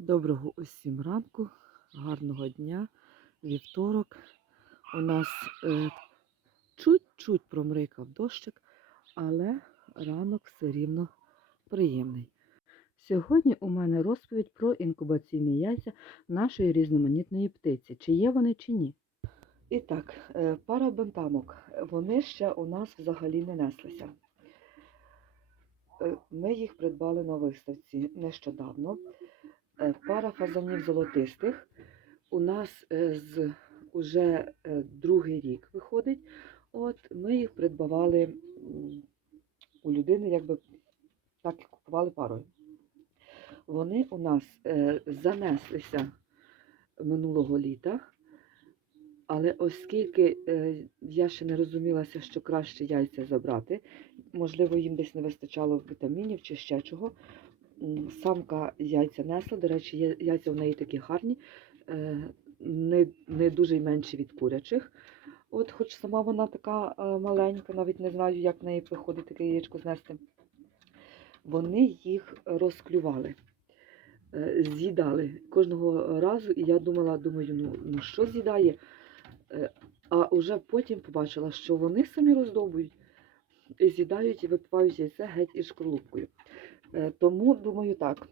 Доброго усім ранку, гарного дня, вівторок. У нас е, чуть-чуть промрикав дощик, але ранок все рівно приємний. Сьогодні у мене розповідь про інкубаційні яйця нашої різноманітної птиці, чи є вони, чи ні. І так, е, пара бентамок. Вони ще у нас взагалі не неслися. Е, Ми їх придбали на виставці нещодавно. Пара фазанів золотистих. У нас е, з уже е, другий рік виходить. От ми їх придбавали у людини, якби так купували парою. Вони у нас е, занеслися минулого літа. Але оскільки я ще не розумілася, що краще яйця забрати, можливо, їм десь не вистачало вітамінів чи ще чого. Самка яйця несла, до речі, яйця в неї такі гарні, е, не, не дуже менші від курячих. От, хоч сама вона така е, маленька, навіть не знаю, як в неї виходить таке яєчко знести. Вони їх розклювали, е, з'їдали кожного разу, і я думала, думаю, ну, ну що з'їдає? А вже потім побачила, що вони самі роздовбують, і з'їдають і випивають яйце геть із шкарлупкою. Е, Тому думаю так.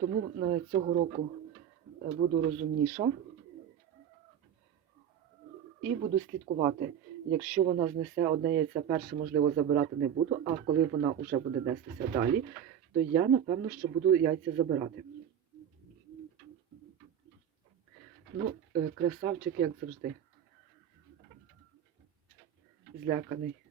Тому е, цього року е, буду розумніша і буду слідкувати. Якщо вона знесе одне яйце перше, можливо, забирати не буду, а коли вона вже буде нестися далі, то я, напевно, що буду яйця забирати. Ну, красавчик, як завжди. Зляканий.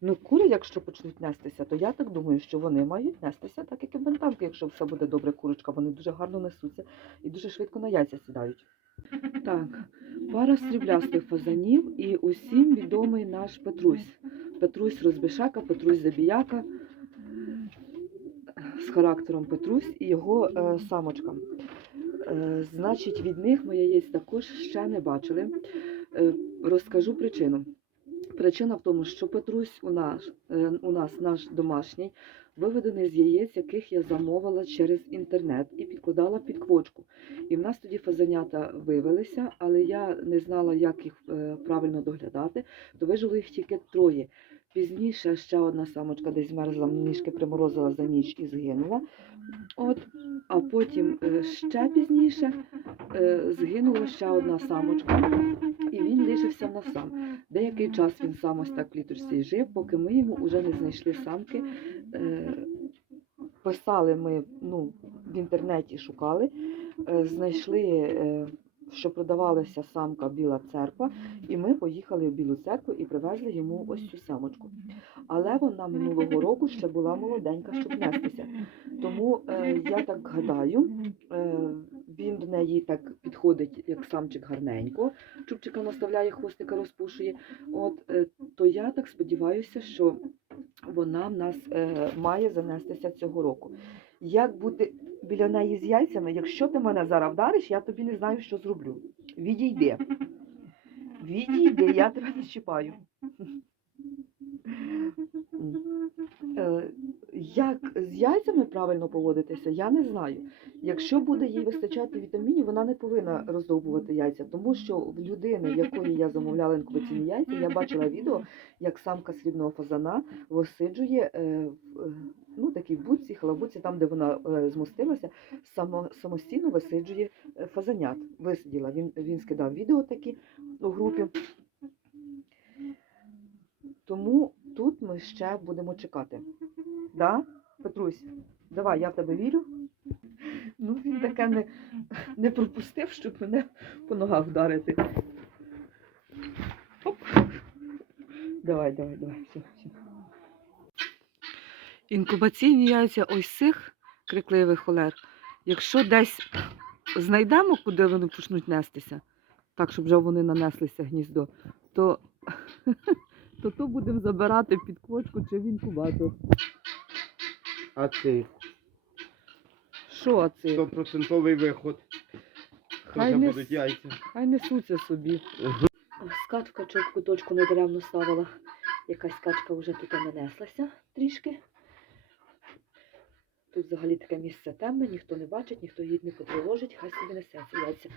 Ну, кури, якщо почнуть нестися, то я так думаю, що вони мають нестися, так як і бентамки, якщо все буде добре, курочка, вони дуже гарно несуться і дуже швидко на яйця сідають. Так, пара сріблястих фазанів і усім відомий наш Петрусь. Петрусь Розбишака, Петрусь Забіяка з характером Петрусь і його е, самочка. Е, значить, від них ми яєць також ще не бачили. Е, розкажу причину. Причина в тому, що Петрусь у нас, е, у нас наш домашній, виведений з яєць, яких я замовила через інтернет і підкладала під квочку. І в нас тоді фазанята вивелися, але я не знала, як їх е, правильно доглядати, то вижило їх тільки троє. Пізніше ще одна самочка десь змерзла, ніжки приморозила за ніч і згинула. От, а потім е, ще пізніше е, згинула ще одна самочка, і він лишився в нас сам. Деякий час він сам ось так в кліточці жив, поки ми йому вже не знайшли самки. Е, Писали ми ну, в інтернеті, шукали, знайшли, що продавалася самка Біла церква, і ми поїхали в Білу церкву і привезли йому ось цю самочку. Але вона минулого року ще була молоденька, щоб нестися. Тому е, я так гадаю, е, він до неї так підходить, як самчик гарненько, чубчика наставляє, хвостика розпушує. От, е, то я так сподіваюся, що вона в нас е, має занестися цього року. Як бути біля неї з яйцями, якщо ти мене зараз вдариш, я тобі не знаю, що зроблю. Відійди. Відійди, я тебе не чіпаю. Е, Як з яйцями правильно поводитися, я не знаю. Якщо буде їй вистачати вітамінів, вона не повинна роздовбувати яйця, тому що в людини, якої я замовляла інкубаційні яйця, я бачила відео, як самка срібного фазана висиджує е, е, ну, такій будці, халабуці, там, де вона е, змостилася, само, самостійно висиджує е, фазанят. Висиділа. Він, він скидав відео такі у групі. Тому тут ми ще будемо чекати. Да, Петрусь, давай, я в тебе вірю. Ну, він таке не, не пропустив, щоб мене по ногах вдарити. Оп. Давай, давай, давай, все, все. Інкубаційні яйця ось цих крикливих холер. Якщо десь знайдемо, куди вони почнуть нестися, так, щоб вже вони нанеслися гніздо, то то то будемо забирати під квочку чи в інкубатор. А ти Що це? стопроцентовий виход. Хай не будуть яйця. Хай несуться собі. Скачка в куточку недаремно ставила. Якась скачка вже тут нанеслася трішки. Тут взагалі таке місце темне, ніхто не бачить, ніхто її не потривожить, хай собі несе ці яйця.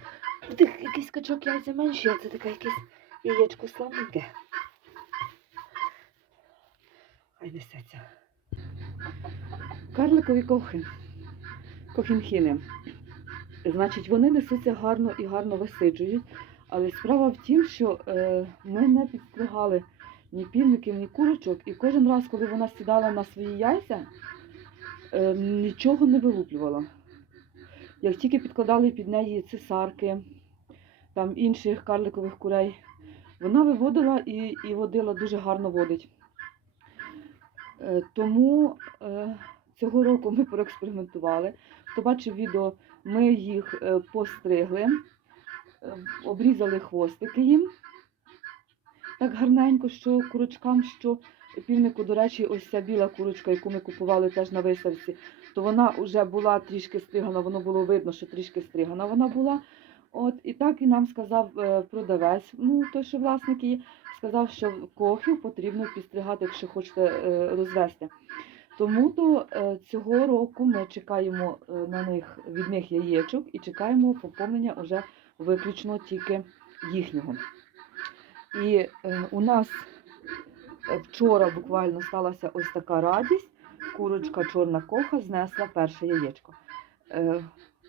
Тут якийсь качок яйця менші, а це таке якесь яєчко славненьке. Хай несеться. Карликові кохи. Кохінхіни. Значить, вони несуться гарно і гарно висиджують. Але справа в тім, що е, ми не підстригали ні півників, ні курочок, і кожен раз, коли вона сідала на свої яйця, е, нічого не вилуплювала. Як тільки підкладали під неї цесарки, там інших карликових курей, вона виводила і, і водила дуже гарно водить. Е, тому е, цього року ми проекспериментували. Хто бачив відео, ми їх е, постригли, е, обрізали хвостики їм. Так гарненько, що курочкам, що півнику, до речі, ось ця біла курочка, яку ми купували теж на виставці, то вона вже була трішки стригана, воно було видно, що трішки стригана вона була. От, і так і нам сказав е, продавець, ну той, що власник її, сказав, що кохів потрібно підстригати, якщо хочете е, розвести. Тому то е, цього року ми чекаємо на них від них яєчок і чекаємо поповнення уже виключно тільки їхнього. І у нас вчора буквально сталася ось така радість. Курочка чорна коха знесла перше яєчко. Е,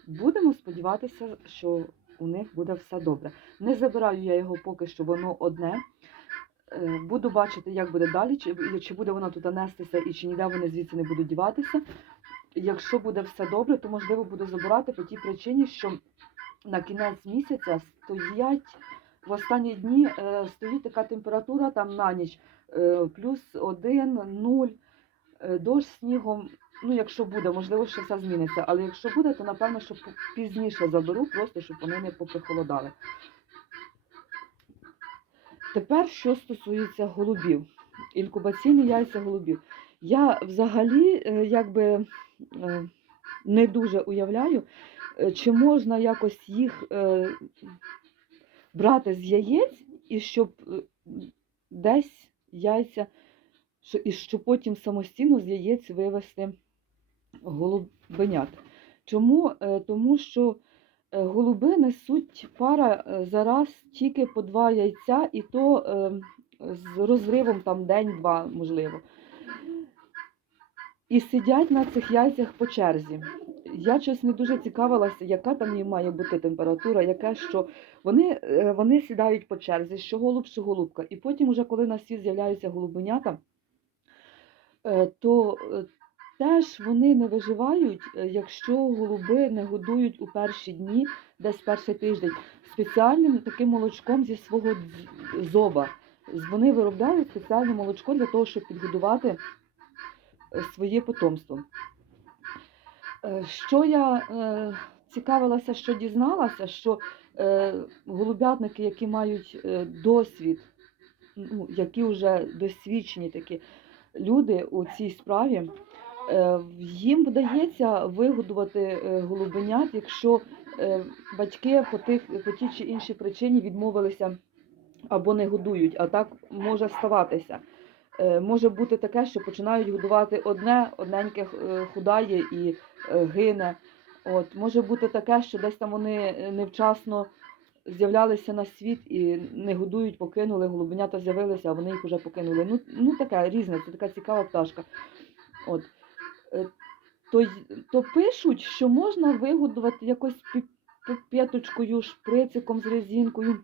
будемо сподіватися, що у них буде все добре. Не забираю я його поки що, воно одне. Е, Буду бачити, як буде далі, чи, чи буде вона тут нестися і чи ніде вони звідси не будуть діватися. Якщо буде все добре, то можливо буду забирати по тій причині, що на кінець місяця стоять в останні дні е, стоїть така температура там на ніч е, плюс один, нуль, е, дощ снігом. Ну, якщо буде, можливо, що все зміниться. Але якщо буде, то напевно, що пізніше заберу, просто щоб вони не поприхолодали. Тепер, що стосується голубів, інкубаційні яйця голубів. Я взагалі якби не дуже уявляю, чи можна якось їх брати з яєць, і щоб е, десь яйця, і щоб потім самостійно з яєць вивести голубенят. Чому? Е, Тому що е, голуби несуть пара зараз тільки по два яйця, і то з розривом там день-два, можливо. І сидять на цих яйцях по черзі. Я щось не дуже цікавилася, яка там їм має бути температура, яке що. Вони, е, вони сідають по черзі, що голуб, що голубка. І потім, уже коли на світ з'являються голубенята, е, то е, теж вони не виживають, якщо голуби не годують у перші дні, десь перший тиждень, спеціальним таким молочком зі свого зоба. Вони виробляють спеціальне молочко для того, щоб підгодувати своє потомство. Е, Що я е, цікавилася, що дізналася, що е, голубятники, які мають досвід, ну, які вже досвідчені такі люди у цій справі, їм вдається вигодувати голубенят, якщо батьки по, тих, по тій чи іншій причині відмовилися або не годують, а так може ставатися. Е, Може бути таке, що починають годувати одне, одненьке е, худає і е, гине. От, може бути таке, що десь там вони невчасно з'являлися на світ і не годують, покинули, голубенята з'явилися, а вони їх вже покинули. Ну, ну таке різне, це така цікава пташка. От. То, то пишуть, що можна вигодувати якось п'яточкою, шприциком з резинкою,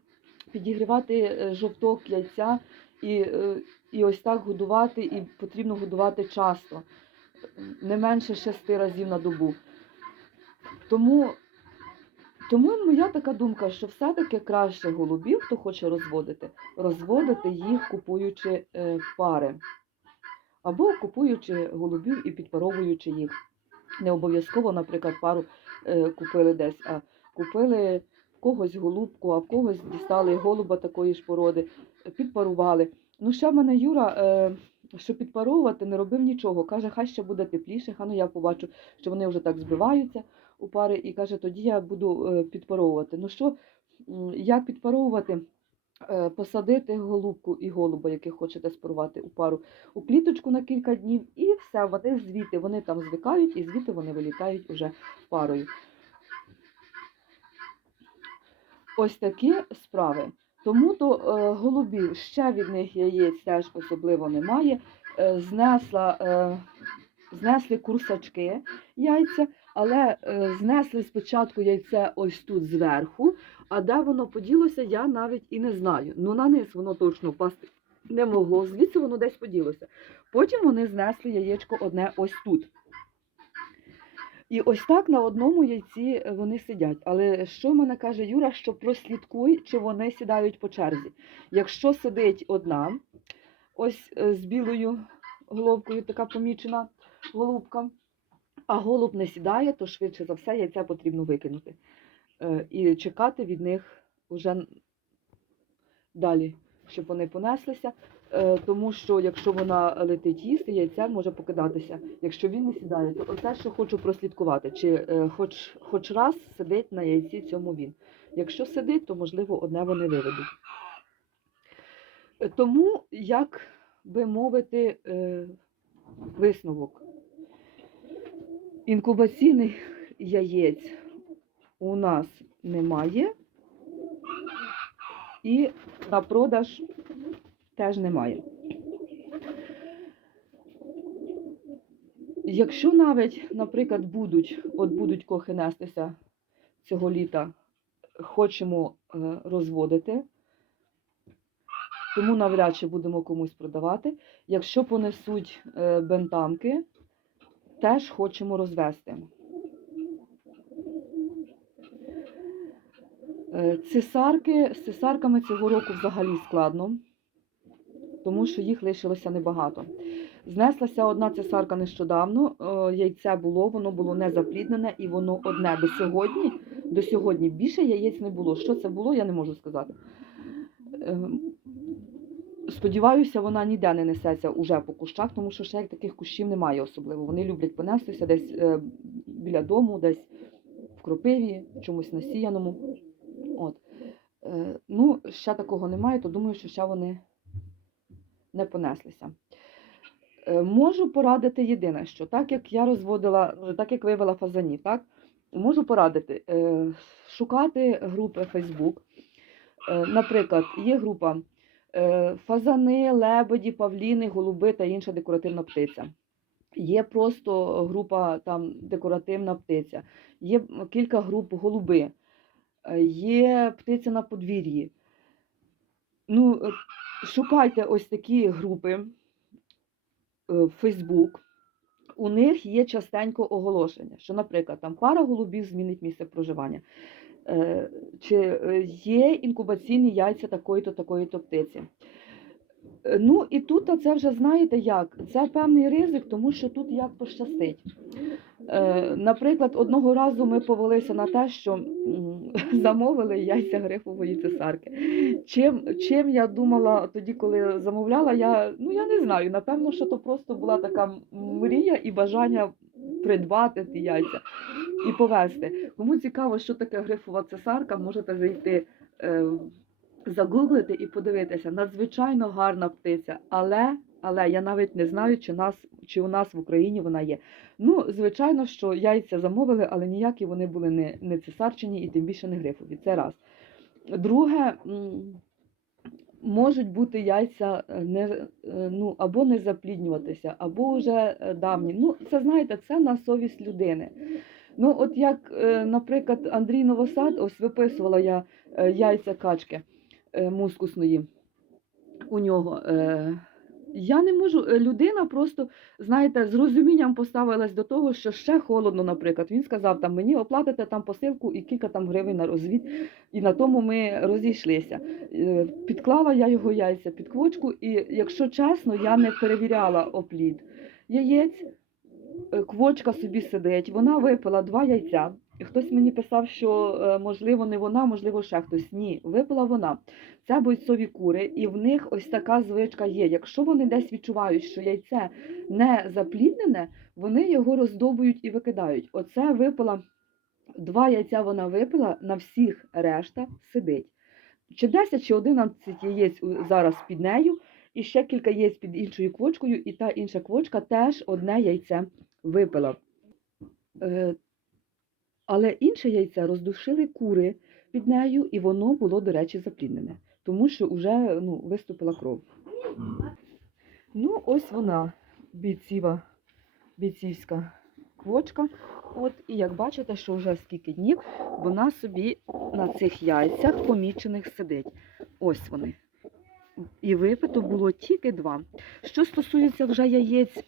підігрівати жовток яйця і, і ось так годувати, і потрібно годувати часто, не менше шести разів на добу. Тому, тому моя така думка, що все-таки краще голубів, хто хоче розводити, розводити їх, купуючи е, пари. Або купуючи голубів і підпаровуючи їх. Не обов'язково, наприклад, пару е, купили десь, а купили в когось голубку, а в когось дістали голуба такої ж породи, підпарували. Ну, ще в мене Юра, е, що підпаровувати, не робив нічого. Каже, хай ще буде тепліше, хай ну я побачу, що вони вже так збиваються у пари, і каже, тоді я буду е, підпаровувати. Ну що, як підпаровувати? е, посадити голубку і голуба, яких хочете спарувати у пару, у кліточку на кілька днів, і все, вони звідти вони там звикають, і звідти вони вилітають уже парою. Ось такі справи. Тому то е, голубів ще від них яєць теж особливо немає. Е, знесла, е, знесли курсачки яйця, але знесли спочатку яйце ось тут зверху, а де воно поділося, я навіть і не знаю. Ну на низ воно точно впасти не могло, звідси воно десь поділося. Потім вони знесли яєчко одне ось тут. І ось так на одному яйці е, вони сидять. Але що мене каже Юра, що прослідкуй, чи вони сідають по черзі. Якщо сидить одна, ось е, з білою головкою така помічена голубка, а голуб не сідає, то швидше за все яйця потрібно викинути. Е, І чекати від них вже далі, щоб вони понеслися. Е, Тому що якщо вона летить їсти, яйця може покидатися. Якщо він не сідає, то оце, що хочу прослідкувати, чи е, хоч, хоч раз сидить на яйці цьому він. Якщо сидить, то можливо одне вони виведуть. Е, Тому, як би мовити, висновок. Інкубаційних яєць у нас немає. І на продаж теж немає. Якщо навіть, наприклад, будуть, от будуть кохи нестися цього літа, хочемо е, розводити, тому навряд чи будемо комусь продавати. Якщо понесуть е, бентамки, теж хочемо розвести. Е, Цесарки, з цесарками цього року взагалі складно, тому що їх лишилося небагато. Знеслася одна цесарка нещодавно, е, яйце було, воно було не запліднене і воно одне до сьогодні. До сьогодні більше яєць не було. Що це було, я не можу сказати. Е, Сподіваюся, вона ніде не несеться уже по кущах, тому що ще як таких кущів немає особливо. Вони люблять понестися десь е, біля дому, десь в кропиві, чомусь насіяному. От. Ну, ще такого немає, то думаю, що ще вони не понеслися. Е, можу порадити єдине, що так як я розводила, ну, так як вивела фазанів, так, можу порадити е, шукати групи Facebook. Е, наприклад, є група е, фазани, лебеді, павліни, голуби та інша декоративна птиця. Є просто група там декоративна птиця, є кілька груп голуби, е, є птиця на подвір'ї. Ну, е, шукайте ось такі групи е, в Фейсбук. У них є частенько оголошення, що, наприклад, там пара голубів змінить місце проживання. Е, Чи е, є інкубаційні яйця такої-то, такої-то птиці. Е, Ну і тут це вже знаєте як? Це певний ризик, тому що тут як пощастить. Е, Наприклад, одного разу ми повелися на те, що замовили яйця грифової цесарки. Чим, чим я думала тоді, коли замовляла, я, ну, я не знаю. Напевно, що то просто була така мрія і бажання придбати ті яйця і повезти. Кому цікаво, що таке грифова цесарка, можете зайти. Загуглити і подивитися. Надзвичайно гарна птиця, але, але я навіть не знаю, чи, нас, чи у нас в Україні вона є. Ну, звичайно, що яйця замовили, але ніякі вони були не, не цесарчині і тим більше не грифові. Це раз. Друге, можуть бути яйця е, не, е, ну, або не запліднюватися, або вже е, давні. Ну, це знаєте, це на совість людини. Ну, от як, наприклад, Андрій Новосад, ось виписувала я яйця качки мускусної у нього. Е, Я не можу, е, людина просто, знаєте, з розумінням поставилась до того, що ще холодно, наприклад. Він сказав, там мені оплатите там посилку і кілька там гривень на розвід, і на тому ми розійшлися. Е, Підклала я його яйця під квочку, і якщо чесно, я не перевіряла оплід яєць. Е, Квочка собі сидить, вона випила два яйця. Хтось мені писав, що е, можливо не вона, можливо, ще хтось. Ні, випила вона. Це бойцові кури, і в них ось така звичка є. Якщо вони десь відчувають, що яйце не запліднене, вони його роздовбують і викидають. Оце випила два яйця. Вона випила, на всіх решта сидить. чи 10, чи 11 яєць зараз під нею, і ще кілька яєць під іншою квочкою, і та інша квочка теж одне яйце випила. Але інше яйце роздушили кури під нею, і воно було, до речі, запліднене, тому що вже ну, виступила кров. Ну, ось вона, бійціва, бійцівська квочка. От, і як бачите, що вже скільки днів вона собі на цих яйцях помічених сидить. Ось вони. І випито було тільки два. Що стосується вже яєць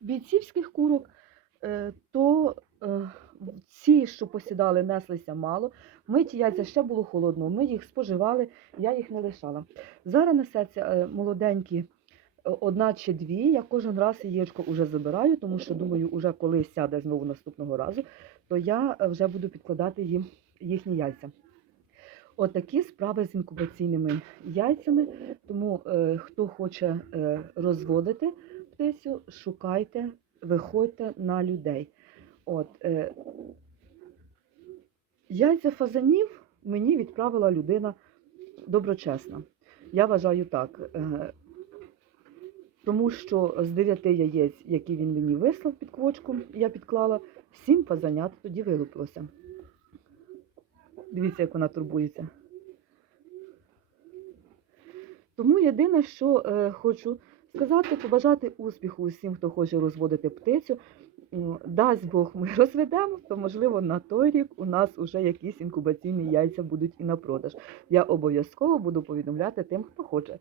бійцівських курок, то е, ці, що посідали, неслися мало. Ми ті яйця ще було холодно, ми їх споживали, я їх не лишала. Зараз несеться е, молоденькі е, одна чи дві. Я кожен раз яєчко вже забираю, тому що думаю, уже коли сяде знову наступного разу, то я е, вже буду підкладати їм їхні яйця. Отакі справи з інкубаційними яйцями. Тому е, хто хоче е, розводити птицю, шукайте, виходьте на людей. От, е, яйця фазанів мені відправила людина доброчесна. Я вважаю так. Е, тому що з дев'яти яєць, які він мені вислав під квочку, я підклала, сім фазанят тоді вилупилося. Дивіться, як вона турбується. Тому єдине, що е, хочу сказати, побажати успіху усім, хто хоче розводити птицю. Дасть Бог, ми розведемо, то можливо на той рік у нас вже якісь інкубаційні яйця будуть і на продаж. Я обов'язково буду повідомляти тим, хто хоче.